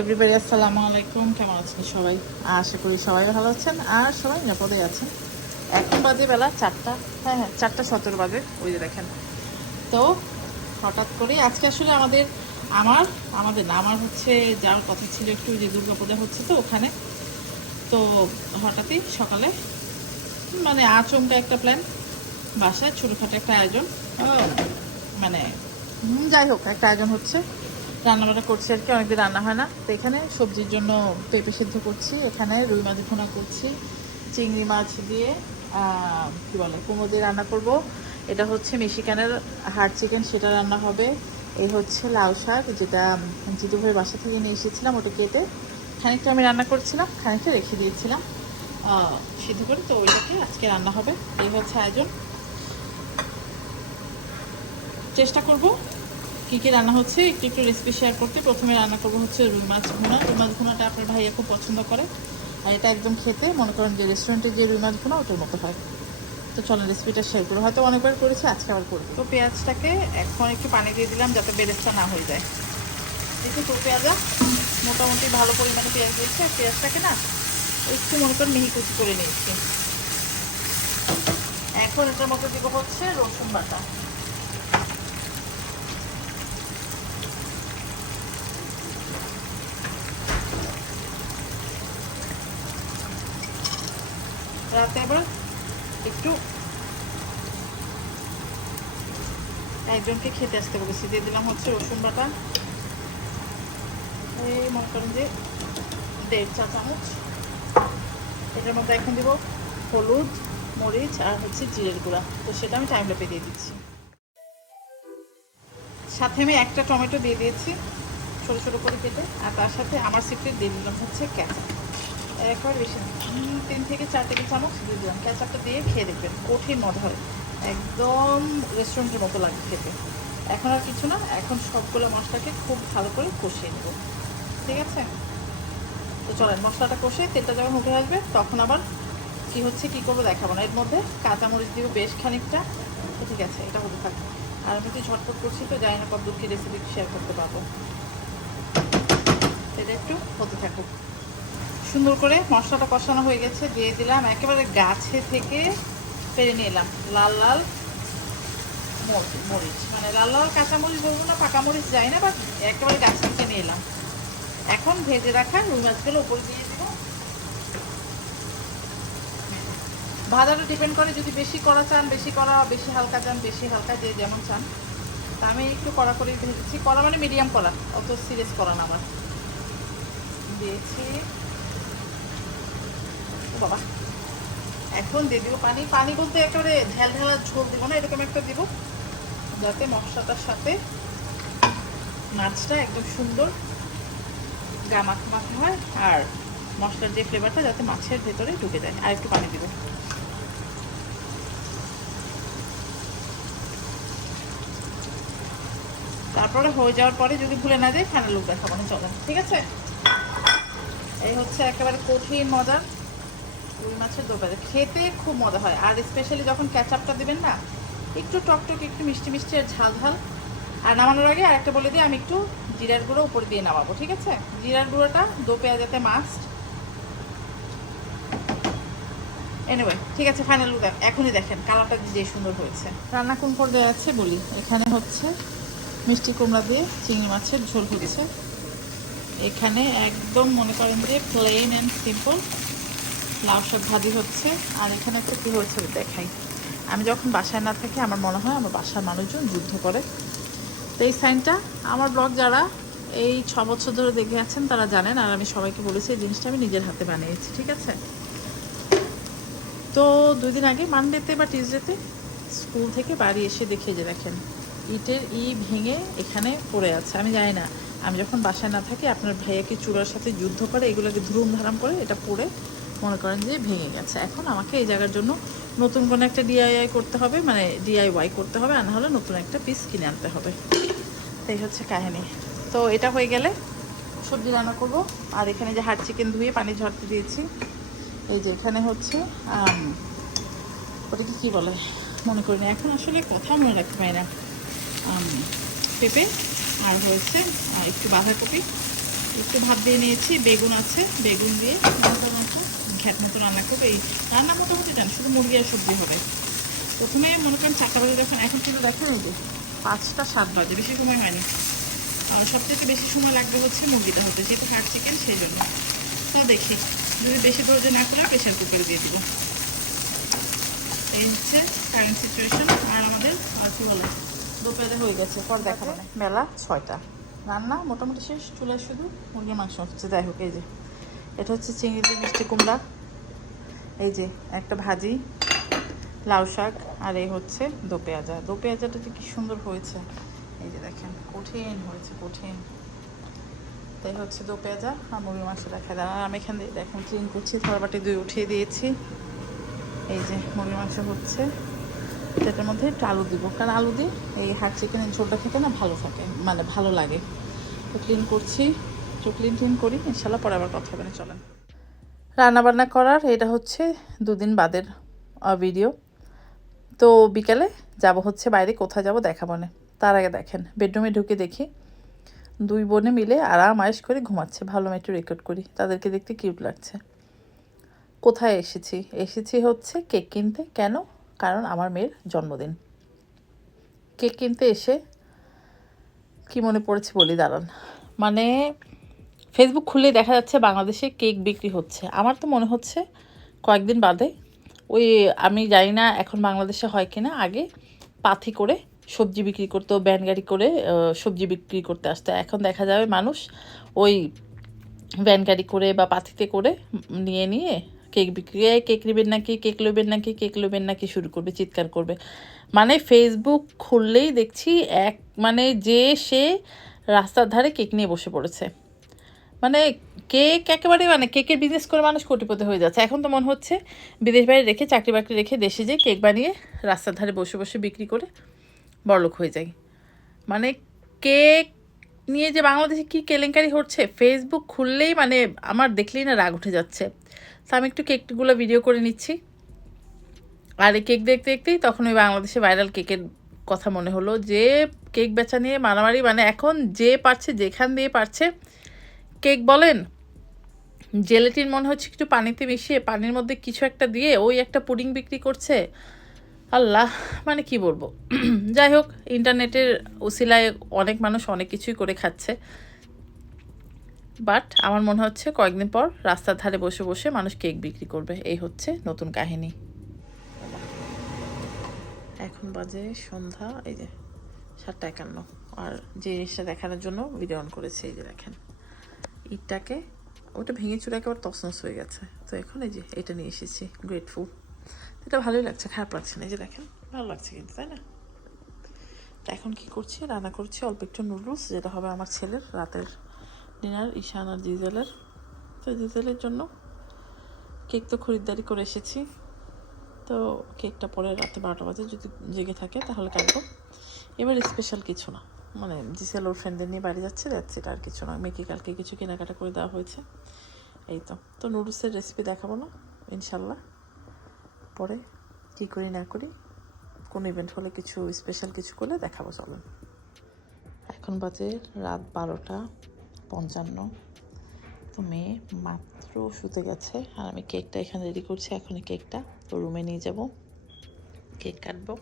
Hello everybody আসসালামু আলাইকুম। কেমন আছেন সবাই? আশা করি সবাই ভালো আছেন। আর সবাই নিরাপদে আছেন। এখন বাজে বেলা চারটা। হ্যাঁ হ্যাঁ চারটা সতেরো বাজে। ওই যে দেখেন। তো হঠাৎ করে আজকে আসলে আমাদের আমার, আমাদের না, আমার হচ্ছে যাওয়ার কথা ছিল একটু যে দুর্গাপূজা হচ্ছে তো ওখানে। তো হঠাৎই সকালে মানে আচমকা একটা প্ল্যান বাসায় ছোটোখাটো একটা আয়োজন। মানে যাই হোক, একটা আয়োজন হচ্ছে। রান্নাবান্না করছি আর কি, অনেকদিন রান্না হয় না। তো এখানে সবজির জন্য পেঁপে সেদ্ধ করছি, এখানে রুই মাছ ভুনা করছি, চিংড়ি মাছ দিয়ে কি বলে, কুমড়ো দিয়ে রান্না করব। এটা হচ্ছে মেশিকানের হার্ড চিকেন সেটা রান্না হবে। এই হচ্ছে লাউ শাক, যেটা জিতু ভাইয়ের বাসা থেকে নিয়ে এসেছিলাম ওটা কেটে। খানিকটা আমি রান্না করছিলাম, খানিকটা রেখে দিয়েছিলাম সিদ্ধ করে। তো ওইটাকে আজকে রান্না হবে। এই হচ্ছে আয়োজন। চেষ্টা করব কী কী রান্না হচ্ছে, একটু একটু রেসিপি শেয়ার করতে। প্রথমে রান্না করব হচ্ছে রুই মাছ ভুনা। রুই মাছ ভুনাটা আপনার ভাইয়া খুব পছন্দ করে। আর এটা একদম খেতে। মনে করেন যে রেস্টুরেন্টের যে রুই মাছ ভুনা, ওটার মতো হয়। তো চলেন রেসিপিটা শেয়ার করব। হয়তো অনেকবার করেছি, আজকে আবার করব। তো পেঁয়াজটাকে এখন একটু পানি দিয়ে দিলাম যাতে বেরেস্তা না হয়ে যায়। দেখি তো পেঁয়াজা মোটামুটি ভালো পরিমাণে পেঁয়াজ দিয়েছি। আর পেঁয়াজটাকে না, একটু মনে করেন মিহি কুচি করে নিয়েছি। এখন এটার মতো দিব হচ্ছে রসুন বাটা। রাতে আবার একটু একজনকে খেতে আসতে বলেছি দিয়ে দিলাম হচ্ছে রসুন বাটা এই মনে করেন যে দেড় চা চামচ এটার মধ্যে এখন দিব হলুদ মরিচ আর হচ্ছে জিরের গুঁড়া তো সেটা আমি টাইম লেপে দিয়ে দিচ্ছি সাথে আমি একটা টমেটো দিয়ে দিয়েছি, ছোটো ছোটো করে কেটে, আর তার সাথে আমার সিক্রেট দিয়ে দিলাম হচ্ছে ক্যাচাপ একবার বেশি তিন থেকে চার টেবিল চামচ দিয়ে দিলাম ক্যাচাপটা দিয়ে খেয়ে দেখবেন। কঠিন মজা হয় একদম রেস্টুরেন্টের মতো লাগে খেতে। এখন আর কিছু না, এখন সবগুলো মশলাকে খুব ভালো করে কষিয়ে নেব। ঠিক আছে? তো চলেন, মশলাটা কষে তেলটা যখন উঠে আসবে, তখন আবার কি হচ্ছে, কি করব দেখাবো না। এর মধ্যে কাঁচামরিচ দিব বেশ খানিকটা। ঠিক আছে, এটা হতে থাকবে আর আমি তো ঝটপট করছি তো, জানি না কতদূর কি রেসিপি শেয়ার করতে পারব। এটা একটু হতে থাকুক। সুন্দর করে মশলাটা কষানো হয়ে গেছে, দিয়ে দিলাম একেবারে গাছে থেকে পেরে নিয়ে এলাম লাল লাল মরিচ। মানে লাল লাল কাঁচা মরিচ বলব না, পাকা মরিচ যাই না বাট একেবারে গাছ থেকে নিয়ে এলাম এখন ভেজে রাখা রুই মাছগুলো উপরে দিয়ে দিব। ভাজাটা ডিপেন্ড করে যদি বেশি করা চান, বেশি করা বেশি হালকা চান, বেশি হালকা যে যেমন চান। তা আমি একটু কড়া করে ভেজেছি। কড়া মানে মিডিয়াম করা অত সিরিয়াস করা না আমার। দিয়েছি বাবা। এখন দিয়ে দিব পানি। পানি বলতে একেবারে ঝাল ঝালা ঝোল দিব না, এরকম একটা দিব। যাতে মশলাটার সাথে মাছটা একদম সুন্দর গা গামাক মাখা হয় আর মশলার যে ফ্লেভারটা যাতে মাছের ভেতরে ঢুকে যায়। আর একটু পানি দিব। তারপরে হয়ে যাওয়ার পরে যদি ভুলে না যায় ফাইনাল লোক দেখাবো না, চলেন। ঠিক আছে? এই হচ্ছে একেবারে কঠিন মজার রুই মাছের দোকানে। খেতে খুব মজা হয়। আর স্পেশালি যখন ক্যাচআপটা দিবেন না, একটু টক টক, একটু মিষ্টি মিষ্টি আর ঝাল ঝাল। আর নামানোর আগে আরেকটা বলে দিই, আমি একটু জিরার গুঁড়ো উপরে দিয়ে নামাবো, ঠিক আছে? জিরার গুঁড়োটা দো পেঁয়াজাতে মাস্ট এনিওয়ে ঠিক আছে ফাইনাল লুক এখনই দেখেন, কালারটা যে সুন্দর হয়েছে। রান্না কোন পর্যায়ে আছে বলি? এখানে হচ্ছে মিষ্টি কুমড়া দিয়ে চিংড়ি মাছের ঝোল হচ্ছে। এখানে একদম মনে করেন যে প্লেন অ্যান্ড সিম্পল লাউ শাক ভাজি হচ্ছে, আর এখানে তো কী হচ্ছে দেখাই। আমি যখন বাসায় না থাকি, আমার মনে হয় আমার বাসার মানুষজন যুদ্ধ করে। তো এই সাইনটা আমার ব্লগ যারা এই ছ বছর ধরে দেখে আছেন, তারা জানেন, আর আমি সবাইকে বলেছি, এই জিনিসটা আমি নিজের হাতে বানিয়েছি, ঠিক আছে? তো দুই দিন আগে মানডেতে বা টিউসডেতে স্কুল থেকে বাড়ি এসে দেখে যে দেখেন, ইটের ই ভেঙে এখানে পড়ে আছে। আমি জানি না, আমি যখন বাসায় না থাকি, আপনার ভাইয়াকে চূড়ার সাথে যুদ্ধ করে, এগুলোকে ধুম ধারাম করে এটা পড়ে মনে করেন যে ভেঙে গেছে। এখন আমাকে এই জায়গার জন্য নতুন কোনো একটা ডিআইআই করতে হবে মানে ডিআইওয়াই করতে হবে, আর না হলে নতুন একটা পিস কিনে আনতে হবে। তাই হচ্ছে কাহিনি। তো এটা হয়ে গেলে সবজি রান্না করব। আর এখানে যে হাট চিকেন ধুয়ে পানি ঝরতে দিয়েছি, এই যে এখানে হচ্ছে ওটাকে কী বলে? মনে করি না। এখন আসলে কথা মনে রাখতে পারি না। পেঁপে, আর হয়েছে একটু বাঁধাকপি। একটু ভাত দিয়ে নিয়েছি, বেগুন আছে, বেগুন দিয়ে মাথা মাথা ঘ্যাট মতো রান্না করব। এই রান্না মোটামুটি জান, শুধু মুরগি আর সবজি হবে। প্রথমে মনে করেন চারটা বাজে দেখুন এখন কিন্তু দেখুন পাঁচটা সাত বাজে, বেশি সময় হয়নি। আর সবথেকে বেশি সময় লাগবে হচ্ছে মুরগিটা হতে, যেহেতু হার্ড চিকেন সেই জন্য। তা দেখি, যদি বেশি ধৈর্য না করলে প্রেশার কুকারে দিয়ে দিব। এই হচ্ছে কারেন্ট সিচুয়েশন আর আমাদের আর কি বলে? দুপুরে হয়ে গেছে, পর দেখাবো না বেলা ছয়টা? রান্না মোটামুটি শেষ, চুলায় শুধু মুরগির মাংস হচ্ছে। যাই হোক, এই যে। এটা হচ্ছে চিংড়ি দিয়ে মিষ্টি কুমড়া। এই যে একটা ভাজি, লাউ শাক, আর এই হচ্ছে দো পেঁয়াজা। দো পেঁয়াজাটা যে কি সুন্দর হয়েছে। এই যে দেখেন, কঠিন হয়েছে, কঠিন। তাই হচ্ছে দো পেঁয়াজা আর মুরগির মাংস দেখা যায় আর আমি এখান দিয়ে দেখেন ক্লিন করছি থালাবাটি দুই উঠিয়ে দিয়েছি। এই যে মুরগি মাংস হচ্ছে। এটার মধ্যে একটু আলু দিব, কারণ আলু দিয়ে এই হাট চিকেনের ঝোলটা খেতে না ভালো থাকে মানে ভালো লাগে। তো ক্লিন করছি। তো ক্লিন ক্লিন করি, ইনশাল্লাহ পরে আবার কথা না চলেন। রান্না বান্না করার, এটা হচ্ছে দুদিন বাদের ভিডিও তো বিকালে যাব হচ্ছে বাইরে, কোথায় যাব দেখা না। তার আগে দেখেন বেডরুমে ঢুকে দেখি, দুই বোনে মিলে আরাম আয়েস করে ঘুমাচ্ছে, ভালো একটু রেকর্ড করি। তাদেরকে দেখতে কিউট লাগছে। কোথায় এসেছি? এসেছি হচ্ছে কেক কিনতে, কেন? কারণ আমার মেয়ের জন্মদিন। কেক কিনতে এসে কি মনে পড়েছে বলি, দাঁড়ান। মানে ফেসবুক খুললে দেখা যাচ্ছে বাংলাদেশে কেক বিক্রি হচ্ছে। আমার তো মনে হচ্ছে কয়েকদিন বাদে ওই আমি জানি না এখন বাংলাদেশে হয় কিনা, আগে পাথি করে সবজি বিক্রি করতো, ব্যান গাড়ি করে সবজি বিক্রি করতে আসতো। এখন দেখা যাবে মানুষ ওই ভ্যান গাড়ি করে বা পাথিতে করে নিয়ে নিয়ে কেক বিক্রি কেক নেবেন নাকি, কেক নেবেন নাকি, কেক নেবেন নাকি শুরু করবে, চিৎকার করবে। মানে ফেসবুক খুললেই দেখছি এক মানে যে সে রাস্তার ধারে কেক নিয়ে বসে পড়েছে। মানে কেক একেবারে মানে কেকের বিজনেস করে মানুষ কোটিপতি হয়ে যাচ্ছে। এখন তো মনে হচ্ছে বিদেশ বাইরে রেখে, চাকরি বাকরি রেখে দেশে যেয়ে কেক বানিয়ে রাস্তার ধারে বসে বসে বিক্রি করে বড়লোক হয়ে যায় মানে কেক নিয়ে যে বাংলাদেশে কী কেলেঙ্কারি হচ্ছে ফেসবুক খুললেই মানে আমার দেখলেই না রাগ উঠে যাচ্ছে। তো আমি একটু কেকগুলো ভিডিও করে নিচ্ছি। আর এই কেক দেখতে দেখতেই তখন ওই বাংলাদেশে ভাইরাল কেকের কথা মনে হলো যে, কেক বেচা নিয়ে মারামারি মানে এখন যে পারছে, যেখান দিয়ে পারছে কেক বলেন? জেলেটিন মনে হচ্ছে একটু পানিতে মিশিয়ে পানির মধ্যে কিছু একটা দিয়ে ওই একটা পুডিং বিক্রি করছে। আল্লাহ মানে কি বলব? যাই হোক, ইন্টারনেটের উসিলায় অনেক মানুষ অনেক কিছুই করে খাচ্ছে। বাট আমার মনে হচ্ছে কয়েকদিন পর রাস্তার ধারে বসে বসে মানুষ কেক বিক্রি করবে। এই হচ্ছে নতুন কাহিনী। এখন বাজে সন্ধ্যা, এই যে সাতটা একান্ন। আর যে জিনিসটা দেখানোর জন্য ভিডিও অন করেছি, এই যে দেখেন। ইটটাকে, ওটা ভেঙে চুরে একেবারে তসনস হয়ে গেছে। তো এখন এই যে এটা নিয়ে এসেছি গ্রেটফুল এটা ভালোই লাগছে, খারাপ লাগছে না এই যে দেখেন, ভালো লাগছে কিন্তু, তাই না? এখন কি করছি, রান্না করছি অল্প একটু নুডলস যেটা হবে আমার ছেলের রাতের ডিনার ঈশান আর জিজেলের। তো জিজেলের জন্য কেক তো খরিদ্দারি করে এসেছি। তো কেকটা পরে রাতে বারোটা বাজে, যদি জেগে থাকে তাহলে কাটবো। এবার স্পেশাল কিছু না। মানে জিসেল ওর ফ্রেন্ডদের নিয়ে বাড়ি যাচ্ছে যাচ্ছে এটা আর কিছু নয়। মেয়েকে কালকে কিছু কেনাকাটা করে দেওয়া হয়েছে। এই তো। তো নুডলসের রেসিপি দেখাবো না, ইনশাল্লাহ। পরে কী করি, না করি, কোনো ইভেন্ট হলে কিছু স্পেশাল কিছু করলে দেখাবো চলুন এখন বাজে রাত বারোটা পঞ্চান্ন। তো মেয়ে মাত্র শুতে গেছে, আর আমি কেকটা এখানে রেডি করছি। এখনই কেকটা তো রুমে নিয়ে যাব। কেক কাটবো।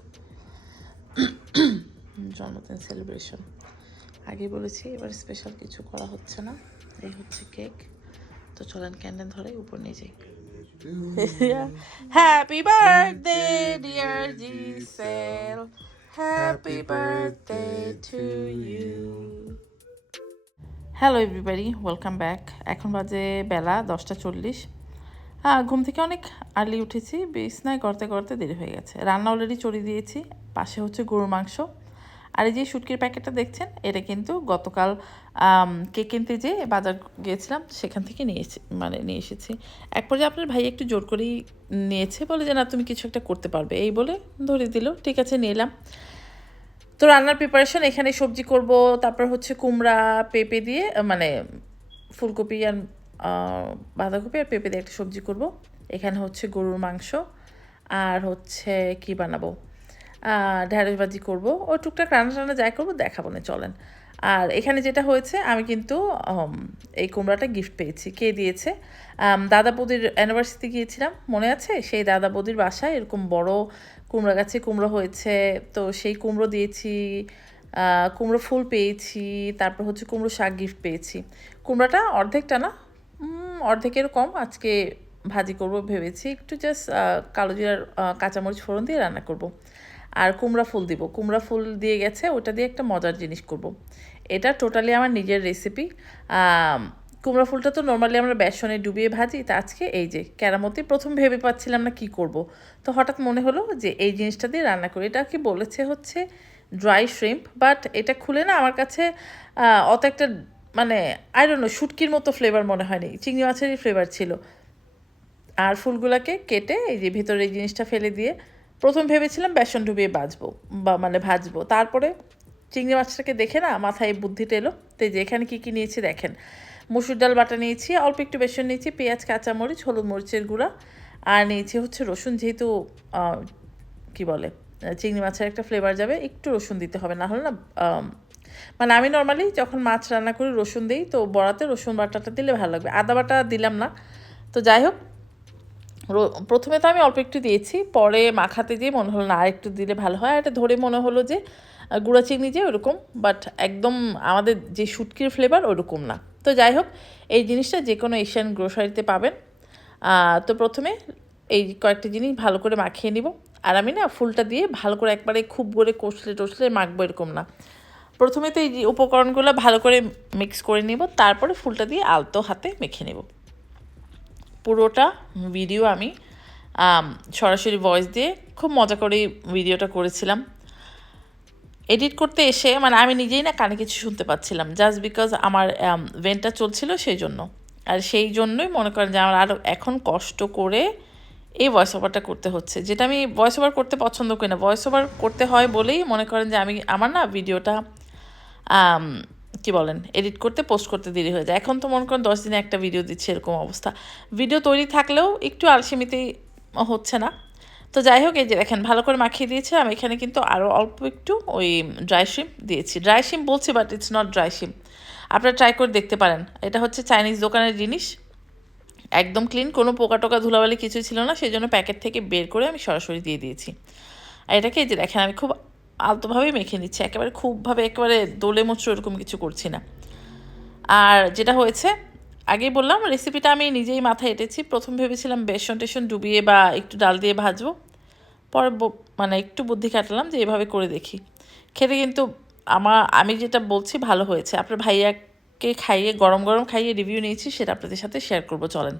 জন্মদিন সেলিব্রেশন আগে বলেছি এবার স্পেশাল কিছু করা হচ্ছে না। এই হচ্ছে কেক তো চলেন ক্যান্ডেল ধরে উপর নিয়ে যাই। Happy birthday dear Giselle happy birthday to you hello everybody welcome back এখন বাজে বেলা দশটা চল্লিশ। হ্যাঁ ঘুম থেকে অনেক আর্লি উঠেছি। বিছনায় করতে করতে দেরি হয়ে গেছে। রান্না অলরেডি চড়িয়ে দিয়েছি। পাশে হচ্ছে গরুর মাংস। আর এই যে শুটকির প্যাকেটটা দেখছেন, এটা কিন্তু গতকাল কেক কিনতে যে বাজার গিয়েছিলাম, সেখান থেকে নিয়ে মানে নিয়ে এসেছি। এক পর্যায়ে আপনার ভাই একটু জোর করেই নিয়েছে, বলে যে, না, তুমি কিছু একটা করতে পারবে। এই বলে ধরে দিল, ঠিক আছে, নিলাম। তো রান্নার প্রিপারেশন এখানে সবজি করব, তারপর হচ্ছে কুমড়া, পেঁপে দিয়ে মানে ফুলকপি আর বাঁধাকপি আর পেঁপে দিয়ে একটা সবজি করব। এখানে হচ্ছে গরুর মাংস, আর হচ্ছে কি বানাবো? ঢ্যাঁড়স ভাজি করব। ও টুকটাক রান্না টান্না যাই করব, দেখাবো না, চলেন। আর এখানে যেটা হয়েছে, আমি কিন্তু এই কুমড়াটা গিফট পেয়েছি। কে দিয়েছে? দাদা বৌদির অ্যানিভার্সারিতে গিয়েছিলাম, মনে আছে? সেই দাদা বৌদির বাসায় এরকম বড় কুমড়া গাছে কুমড়ো হয়েছে। তো সেই কুমড়ো দিয়েছি কুমড়ো ফুল পেয়েছি, তারপর হচ্ছে কুমড়ো শাক গিফট পেয়েছি। কুমড়াটা অর্ধেকটা না অর্ধেকের কম, আজকে ভাজি করব ভেবেছি। একটু জাস্ট কালো জিরার কাঁচামরিচ ফোড়ন দিয়ে রান্না করব। আর কুমড়া ফুল দিব। কুমড়া ফুল দিয়ে গেছে, ওটা দিয়ে একটা মজার জিনিস করব। এটা টোটালি আমার নিজের রেসিপি কুমড়া ফুলটা তো নর্মালি আমরা বেসনে ডুবিয়ে ভাজি, তা আজকে এই যে কেরামতি প্রথম ভেবে পাচ্ছিলাম না কি করব। তো হঠাৎ মনে হলো যে এই জিনিসটা দিয়ে রান্না করি। এটা কি বলেছে হচ্ছে ড্রাই শ্রিম্প বাট এটা খুলে না আমার কাছে অত একটা মানে আই ডোন্ট শুটকির মতো ফ্লেভার মনে হয়নি। চিংড়ি মাছেরই ফ্লেভার ছিল। আর ফুলগুলোকে কেটে এই যে ভিতরে এই জিনিসটা ফেলে দিয়ে প্রথম ভেবেছিলাম বেসন ডুবিয়ে বাজবো, বা মানে ভাজবো। তারপরে চিংড়ি মাছটাকে দেখে না মাথায় বুদ্ধিটা এলো তো যে এখানে কী কী নিয়েছি দেখেন। মুসুর ডাল বাটা নিয়েছি, অল্প একটু বেসন নিয়েছি, পেঁয়াজ, কাঁচামরিচ, হলুদ মরিচের গুঁড়া, আর নিয়েছি হচ্ছে রসুন যেহেতু কি বলে চিংড়ি মাছের একটা ফ্লেভার যাবে, একটু রসুন দিতে হবে। না হলে না মানে আমি নর্মালি যখন মাছ রান্না করি রসুন দিই, তো বড়াতে রসুন বাটাটা দিলে ভালো লাগবে। আদা বাটা দিলাম না। তো যাই হোক প্রথমে তো আমি অল্প একটু দিয়েছি, পরে মাখাতে দিয়ে মনে হলো না, আর একটু দিলে ভালো হয়। এটা ধরে মনে হলো যে গুঁড়া চিংড়ি যে ওরকম বাট একদম আমাদের যে শুটকির ফ্লেভার ওরকম না। তো যাই হোক, এই জিনিসটা যে কোনো এশিয়ান গ্রোসারিতে পাবেন। তো প্রথমে এই কয়েকটা জিনিস ভালো করে মাখিয়ে নিব। আর আমি না ফুলটা দিয়ে ভালো করে একবারে খুব করে কষলে টসলে মাখবো এরকম না। প্রথমে তো এই উপকরণগুলো ভালো করে মিক্স করে নিব, তারপরে ফুলটা দিয়ে আলতো হাতে মেখে নেব। পুরোটা ভিডিও আমি সরাসরি ভয়েস দিয়ে খুব মজা করে ভিডিওটা করেছিলাম। এডিট করতে এসে মানে আমি নিজেই না কানে কিছু শুনতে পাচ্ছিলাম জাস্ট বিকজ আমার ভেনটা চলছিল সেই জন্য আর সেই জন্যই মনে করেন যে আমার আরও এখন কষ্ট করে এই ভয়েস ওভারটা করতে হচ্ছে, যেটা আমি ভয়েস ওভার করতে পছন্দ করি না। ভয়েস ওভার করতে হয় বলেই মনে করেন যে আমি, আমার না ভিডিওটা কি বলেন এডিট করতে পোস্ট করতে দেরি হয়ে যায়। এখন তো মনে করেন দশ দিনে একটা ভিডিও দিচ্ছে এরকম অবস্থা। ভিডিও তৈরি থাকলেও একটু আলসেমিতেই হচ্ছে না। তো যাই হোক, এই যে দেখেন, ভালো করে মাখিয়ে দিয়েছে। আমি এখানে কিন্তু আরও অল্প একটু ওই ড্রাই শিম দিয়েছি। ড্রাই শিম বলছি বাট ইটস নট ড্রাই শিম আপনারা ট্রাই করে দেখতে পারেন। এটা হচ্ছে চাইনিজ দোকানের জিনিস। একদম ক্লিন কোনো পোকা টোকা ধুলাবালি কিছু ছিল না। সেই জন্য প্যাকেট থেকে বের করে আমি সরাসরি দিয়ে দিয়েছি। আর এটাকে এই যে দেখেন, আমি খুব আলতোভাবেই মেখে নিচ্ছি। একেবারে খুবভাবে, একেবারে দোলে মোচড়ো এরকম কিছু করছি না। আর যেটা হয়েছে, আগেই বললাম রেসিপিটা আমি নিজেই মাথায় এঁটেছি। প্রথম ভেবেছিলাম বেসন টেসন ডুবিয়ে বা একটু ডাল দিয়ে ভাজবো। পরে মানে একটু বুদ্ধি কাটালাম যে এভাবে করে দেখি। খেতে কিন্তু আমার আমি যেটা বলছি ভালো হয়েছে। আপনার ভাইয়াকে খাইয়ে, গরম গরম খাইয়ে রিভিউ নিয়েছি, সেটা আপনাদের সাথে শেয়ার করব, চলেন।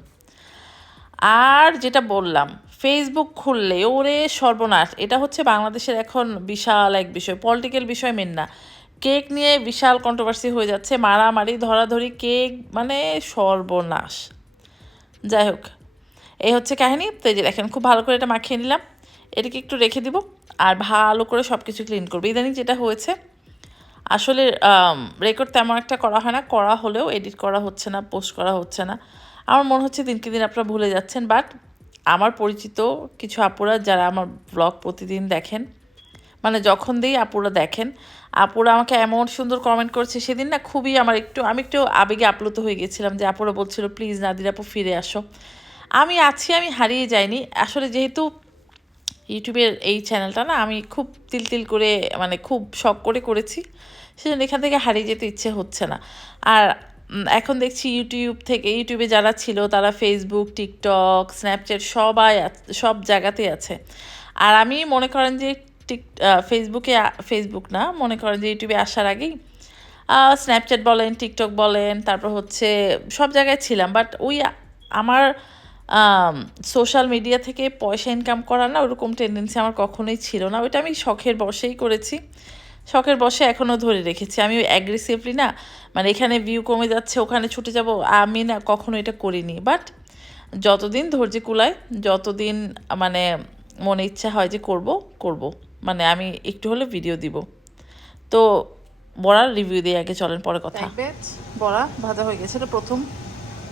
আর যেটা বললাম ফেসবুক খুললে, ওরে সর্বনাশ, এটা হচ্ছে বাংলাদেশের এখন বিশাল এক বিষয় পলিটিক্যাল বিষয় মেন না। কেক নিয়ে বিশাল কন্ট্রোভার্সি হয়ে যাচ্ছে, মারামারি, ধরাধরি, কেক মানে সর্বনাশ। যাই হোক, এই হচ্ছে কাহিনী, তো যে দেখেন, খুব ভালো করে এটা মাখিয়ে নিলাম, এটাকে একটু রেখে দিব, আর ভালো করে সব কিছু ক্লিন করব। ইদানিং যেটা হয়েছে, আসলে রেকর্ড তেমন একটা করা হয় না, করা হলেও এডিট করা হচ্ছে না পোস্ট করা হচ্ছে না। আমার মনে হচ্ছে দিনকে দিন আপনারা ভুলে যাচ্ছেন বাট আমার পরিচিত কিছু আপুরা যারা আমার ব্লগ প্রতিদিন দেখেন মানে যখন দিই আপুরা দেখেন, আপুরা আমাকে এমন সুন্দর কমেন্ট করছে, সেদিন না খুবই আমার একটু, আমি একটু আবেগে আপ্লুত হয়ে গেছিলাম যে আপুরা বলছিল প্লিজ নাদির আপু ফিরে আসো। আমি আছি, আমি হারিয়ে যাইনি। আসলে যেহেতু ইউটিউবের এই চ্যানেলটা না, আমি খুব তিল তিল করে মানে খুব শখ করে করেছি, সেজন্য এখান থেকে হারিয়ে যেতে ইচ্ছে হচ্ছে না। আর এখন দেখছি ইউটিউব থেকে ইউটিউবে যারা ছিল তারা ফেসবুক টিকটক স্ন্যাপচ্যাট সবাই সব জায়গাতেই আছে। আর আমি মনে করেন যে টিক ফেসবুকে ফেসবুক না, মনে করেন যে ইউটিউবে আসার আগেই স্ন্যাপচ্যাট বলেন টিকটক বলেন, তারপর হচ্ছে সব জায়গায় ছিলাম। বাট ওই আমার সোশ্যাল মিডিয়া থেকে পয়সা ইনকাম করা না ওরকম টেন্ডেন্সি আমার কখনোই ছিল না। ওইটা আমি শখের বসেই করেছি। শখের বসে এখনও ধরে রেখেছি। আমি অ্যাগ্রেসিভলি না মানে এখানে ভিউ কমে যাচ্ছে, ওখানে ছুটে যাব, আমি না কখনো এটা করিনি। বাট যতদিন ধৈর্য কুলায়, যতদিন মানে মনে ইচ্ছা হয় যে করব করব। মানে আমি একটু হলে ভিডিও দিব। তো বড়ার রিভিউ দিয়ে আগে চলেন, পরে কথা। বড়া, ভাজা হয়ে গেছে, এটা প্রথম।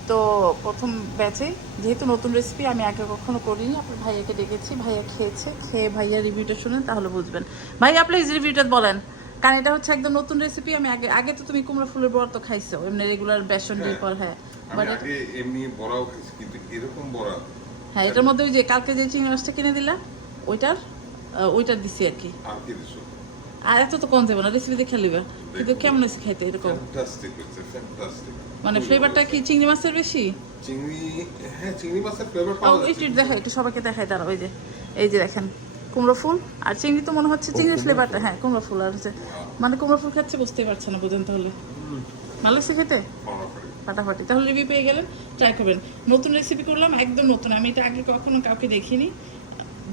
তো প্রথম ব্যাচে যেহেতু নতুন রেসিপি আমি আগে কখনো করিনি আপনার ভাইয়াকে ডেকেছি ভাইয়া খেয়েছে খেয়ে ভাইয়া রিভিউটা শুনেন তাহলে বুঝবেন। ভাইয়া প্লিজ রিভিউটা বলেন কারণ এটা হচ্ছে একদম নতুন রেসিপি আমি আগে আগে তো তুমি কুমড়া ফুলের বড়া তো খাইছো এমনি রেগুলার বেসন দিয়ে পর হ্যাঁ। বাট এমনি বড়াও খাইছি কিন্তু এরকম বড়া। হ্যাঁ এটার মধ্যে ওই যে কালকে যে চিংড়ি মাছটা কিনে দিলা ওইটার ওইটার দিছি আর কি। আর কি দিছো? আর এত তো কম দেবো না রেসিপি দেখে লিবে। কিন্তু কেমন হয়েছে খেতে এরকম? ফ্যান্টাস্টিক হচ্ছে ফ্যান্টাস্টিক মানে ফ্লেভারটা কি চিংড়ি মাছের বেশি? চিংড়ি হ্যাঁ চিংড়ি মাছের ফ্লেভার পাওয়া একটু যাচ্ছে। দেখা একটু সবাইকে দেখাই দাঁড়া ওই যে এই যে দেখেন কুমড়ো ফুল। আর চিংড়ি তো মনে হচ্ছে চিংড়ির ফ্লেভারটা হ্যাঁ। কুমড়ো ফুল আর হচ্ছে মানে কুমড়ো ফুল খাচ্ছে বুঝতেই পারছে না বোঝেন তাহলে। ভালো লাগছে খেতে? ফাটাফাটি। তাহলে রিভিউ পেয়ে গেলেন ট্রাই করবেন। নতুন রেসিপি করলাম একদম নতুন। আমি এটা আগে কখনো কাউকে দেখিনি।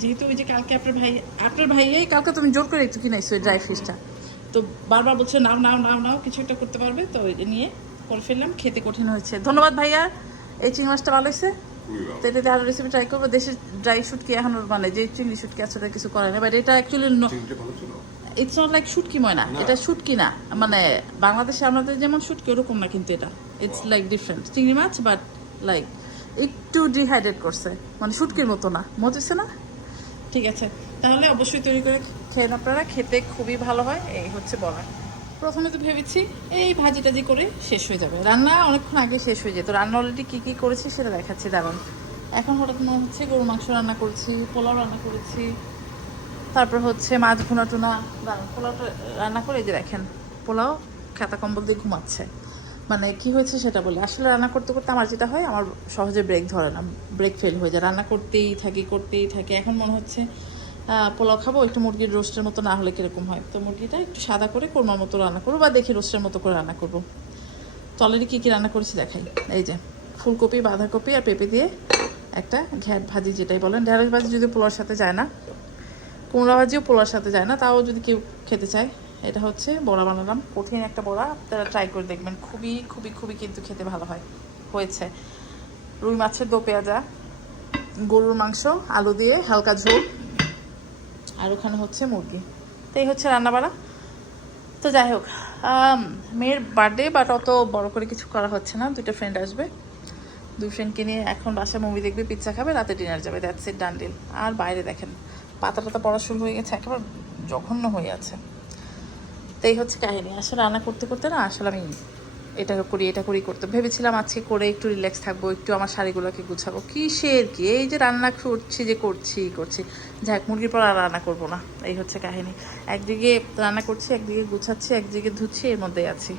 যেহেতু ওই যে কালকে আপনার ভাই আপনার ভাইয়াই কালকে তুমি জোর করে একটু কিনাইছো ওই ড্রাই ফিশটা তো বারবার বলছে নাও নাও নাও নাও কিছু একটা করতে পারবে। তো ওই নিয়ে করে ফেললাম খেতে কঠিন হয়েছে। ধন্যবাদ ভাইয়া এই চিংড়ি মাছটা ভালো হয়েছে? তো এটাতে আরও রেসিপি ট্রাই করব। দেশের ড্রাই শুটকি এখন মানে যে চিংড়ি শুটকি আছে ওটা কিছু করে না বাট এটা অ্যাকচুয়ালি ইটস নট লাইক শুটকি ময়না না। এটা শুটকি না। মানে বাংলাদেশে আমাদের যেমন শুটকি ওরকম না কিন্তু এটা। ইটস লাইক ডিফারেন্ট চিংড়ি মাছ বাট লাইক একটু ডিহাইড্রেট করছে। মানে শুটকির মতো না। মজেছে না? ঠিক আছে। তাহলে অবশ্যই তৈরি করে খেয়ে আপনারা। খেতে খুবই ভালো হয়। এই হচ্ছে বলা প্রথমে তো ভেবেছি এই ভাজি টাজি করে শেষ হয়ে যাবে। রান্না অনেকক্ষণ আগে শেষ হয়ে যেত। রান্না অলরেডি কী কী করেছি সেটা দেখাচ্ছি, দাঁড়ান। এখন হঠাৎ মনে হচ্ছে গরু মাংস রান্না করেছি, পোলাও রান্না করেছি, তারপর হচ্ছে মাছ ভুনা টুনা দাঁড়ান, পোলাওটা রান্না করে এই যে দেখেন, পোলাও খাতা কম্বল দিয়ে ঘুমাচ্ছে। মানে কি হয়েছে সেটা বলে। আসলে রান্না করতে করতে আমার যেটা হয়, আমার সহজে ব্রেক ধরে না। ব্রেক ফেল হয়ে যায়। রান্না করতেই থাকি করতেই থাকি। এখন মনে হচ্ছে পোলাও খাব, একটু মুরগির রোস্টের মতো না হলে কীরকম হয়? তো মুরগিটা একটু সাদা করে কোরমার মতো রান্না করব বা দেখি রোস্টের মতো করে রান্না করব। তো অলরেডি কী কী রান্না করেছি দেখাই। এই যে, ফুলকপি, বাঁধাকপি আর পেঁপে দিয়ে একটা ঘ্যাট ভাজি যেটাই বলেন। ঢেঁড়স ভাজি যদি পোলাওর সাথে যায় না, কুমড়া ভাজিও পোলার সাথে যায় না, তাও যদি কেউ খেতে চায়, এটা হচ্ছে বড়া বানালাম। কঠিন একটা বড়া, আপনারা ট্রাই করে দেখবেন। খুবই খুবই খুবই কিন্তু খেতে ভালো হয়। হয়েছে। রুই মাছের দো পেঁয়াজা, গরুর মাংস, আলু দিয়ে হালকা ঝোল আর ওখানে হচ্ছে মুরগি। তো এই হচ্ছে রান্নাবাড়া। তো যাই হোক মেয়ের বার্থডে বাট অত বড় করে কিছু করা হচ্ছে না। দুটো ফ্রেন্ড আসবে। দুই ফ্রেন্ডকে নিয়ে এখন বাসায় মুভি দেখবে পিৎজা খাবে, রাতে ডিনার যাবে। দ্যাটস ইট ডান্ডিল আর বাইরে দেখেন পাতা টাতা পড়া শুরু হয়ে গেছে, একেবারে জঘন্য হয়ে আছে। তো এই হচ্ছে কাহিনী। আসলে রান্না করতে করতে না, আসলে আমি এটা করি এটা করি করতে ভেবেছিলাম আজকে করে একটু রিল্যাক্স থাকব, একটু আমার শাড়িগুলোকে গুছাবো। কিসের কি? এই যে রান্না করছি, যে করছি করছি। যাক মুরগির পর আর রান্না করব না। এই হচ্ছে কাহিনী। একদিকে রান্না করছি, একদিকে গুছাচ্ছি, একদিকে ধুচ্ছি, এর মধ্যেই আছি।